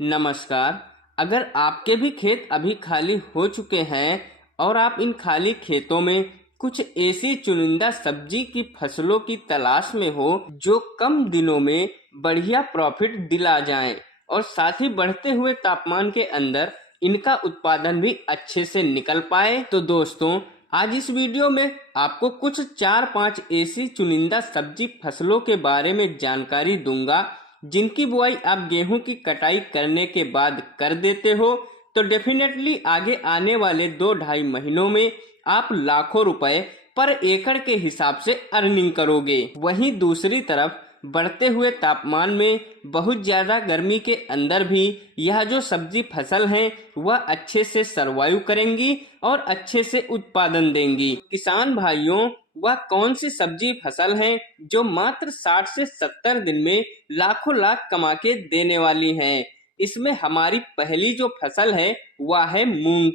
नमस्कार। अगर आपके भी खेत अभी खाली हो चुके हैं और आप इन खाली खेतों में कुछ ऐसी चुनिंदा सब्जी की फसलों की तलाश में हो जो कम दिनों में बढ़िया प्रॉफिट दिला जाएं और साथ ही बढ़ते हुए तापमान के अंदर इनका उत्पादन भी अच्छे से निकल पाए, तो दोस्तों आज इस वीडियो में आपको कुछ 4-5 ऐसी चुनिंदा सब्जी फसलों के बारे में जानकारी दूंगा जिनकी बुआई आप गेहूं की कटाई करने के बाद कर देते हो तो डेफिनेटली आगे आने वाले 2-2.5 महीनों में आप लाखों रुपए पर एकड़ के हिसाब से अर्निंग करोगे। वहीं दूसरी तरफ बढ़ते हुए तापमान में बहुत ज्यादा गर्मी के अंदर भी यह जो सब्जी फसल है वह अच्छे से सरवाइव करेंगी और अच्छे से उत्पादन देंगी। किसान भाइयों, वह कौन सी सब्जी फसल है जो मात्र 60 से 70 दिन में लाखों लाख कमा के देने वाली है? इसमें हमारी पहली जो फसल है वह है मूंग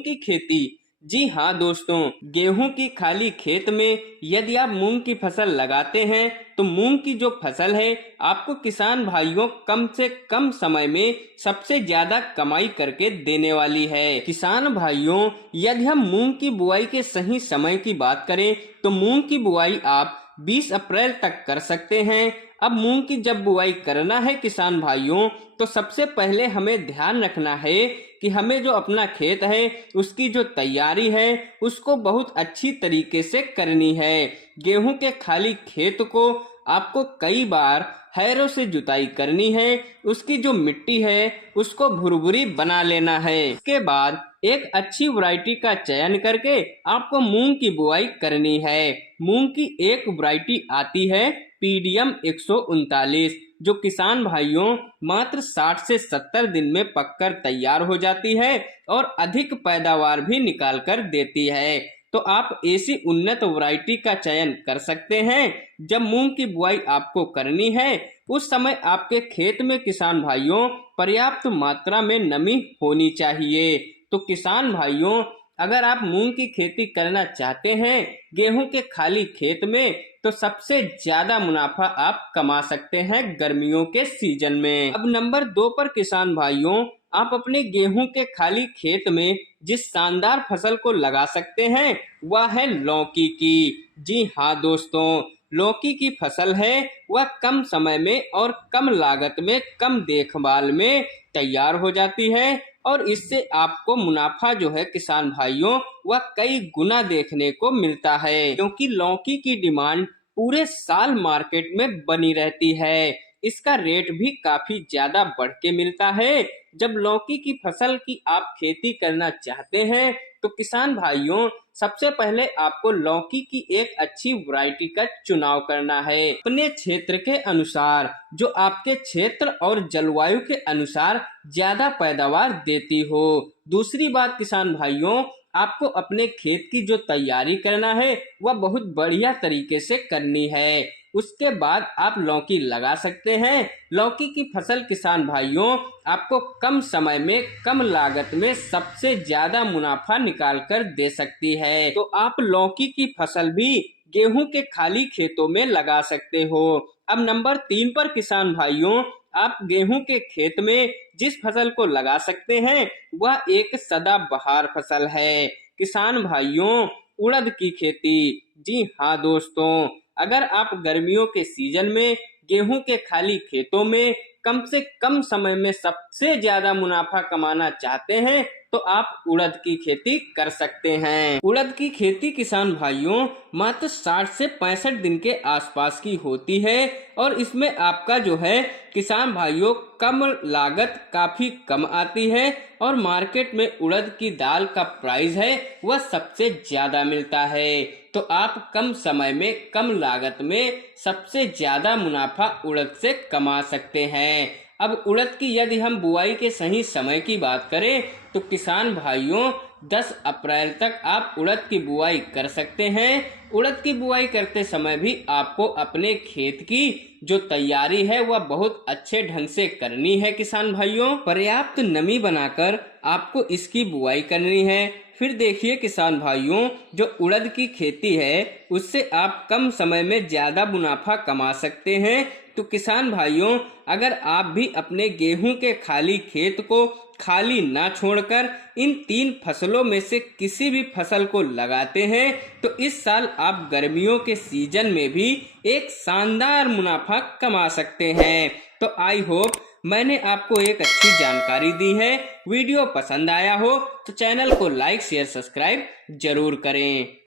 की खेती। जी हाँ दोस्तों, गेहूं की खाली खेत में यदि आप मूंग की फसल लगाते हैं तो मूंग की जो फसल है आपको किसान भाइयों कम से कम समय में सबसे ज्यादा कमाई करके देने वाली है। किसान भाइयों, यदि हम मूंग की बुआई के सही समय की बात करें तो मूंग की बुआई आप 20 अप्रैल तक कर सकते हैं। अब मूंग की जब बुआई करना है किसान भाइयों, तो सबसे पहले हमें ध्यान रखना है कि हमें जो अपना खेत है उसकी जो तैयारी है उसको बहुत अच्छी तरीके से करनी है। गेहूं के खाली खेत को आपको कई बार हैरों से जुताई करनी है, उसकी जो मिट्टी है उसको भुरभुरी बना लेना है। इसके बाद एक अच्छी वैरायटी का चयन करके आपको मूंग की बुआई करनी है। मूंग की एक वैरायटी आती है पीडीएम 139, जो किसान भाइयों मात्र 60 से 70 दिन में पककर तैयार हो जाती है और अधिक पैदावार भी निकाल कर देती है। तो आप ऐसी उन्नत वैरायटी का चयन कर सकते हैं। जब मूंग की बुआई आपको करनी है उस समय आपके खेत में किसान भाइयों पर्याप्त मात्रा में नमी होनी चाहिए। तो किसान भाइयों, अगर आप मूंग की खेती करना चाहते हैं गेहूं के खाली खेत में, तो सबसे ज्यादा मुनाफा आप कमा सकते हैं गर्मियों के सीजन में। अब नंबर 2 पर किसान भाइयों, आप अपने गेहूं के खाली खेत में जिस शानदार फसल को लगा सकते हैं वह है लौकी की। जी हाँ दोस्तों, लौकी की फसल है वह कम समय में और कम लागत में कम देखभाल में तैयार हो जाती है और इससे आपको मुनाफा जो है किसान भाइयों वह कई गुना देखने को मिलता है, क्योंकि लौकी की डिमांड पूरे साल मार्केट में बनी रहती है। इसका रेट भी काफी ज्यादा बढ़ के मिलता है। जब लौकी की फसल की आप खेती करना चाहते हैं तो किसान भाइयों सबसे पहले आपको लौकी की एक अच्छी वैरायटी का चुनाव करना है अपने क्षेत्र के अनुसार, जो आपके क्षेत्र और जलवायु के अनुसार ज्यादा पैदावार देती हो। दूसरी बात किसान भाइयों, आपको अपने खेत की जो तैयारी करना है वह बहुत बढ़िया तरीके से करनी है। उसके बाद आप लौकी लगा सकते हैं। लौकी की फसल किसान भाइयों आपको कम समय में कम लागत में सबसे ज्यादा मुनाफा निकाल कर दे सकती है। तो आप लौकी की फसल भी गेहूं के खाली खेतों में लगा सकते हो। अब नंबर 3 पर किसान भाइयों, आप गेहूं के खेत में जिस फसल को लगा सकते हैं वह एक सदाबहार फसल है किसान भाइयों, उड़द की खेती। जी हाँ दोस्तों, अगर आप गर्मियों के सीजन में गेहूं के खाली खेतों में कम से कम समय में सबसे ज्यादा मुनाफा कमाना चाहते हैं तो आप उड़द की खेती कर सकते हैं। उड़द की खेती किसान भाइयों मात्र 60 से 65 दिन के आसपास की होती है और इसमें आपका जो है किसान भाइयों कम लागत काफी कम आती है और मार्केट में उड़द की दाल का प्राइस है वह सबसे ज्यादा मिलता है। तो आप कम समय में कम लागत में सबसे ज्यादा मुनाफा उड़द से कमा सकते हैं। अब उड़द की यदि हम बुआई के सही समय की बात करें तो किसान भाइयों 10 अप्रैल तक आप उड़द की बुआई कर सकते हैं। उड़द की बुआई करते समय भी आपको अपने खेत की जो तैयारी है वह बहुत अच्छे ढंग से करनी है किसान भाइयों। पर्याप्त नमी बनाकर आपको इसकी बुआई करनी है। फिर देखिए किसान भाइयों, जो उड़द की खेती है उससे आप कम समय में ज़्यादा मुनाफा कमा सकते हैं। तो किसान भाइयों, अगर आप भी अपने गेहूं के खाली खेत को खाली ना छोड़कर इन 3 फसलों में से किसी भी फसल को लगाते हैं तो इस साल आप गर्मियों के सीजन में भी एक शानदार मुनाफा कमा सकते हैं। तो आई होप मैंने आपको एक अच्छी जानकारी दी है। वीडियो पसंद आया हो तो चैनल को लाइक शेयर सब्सक्राइब जरूर करें।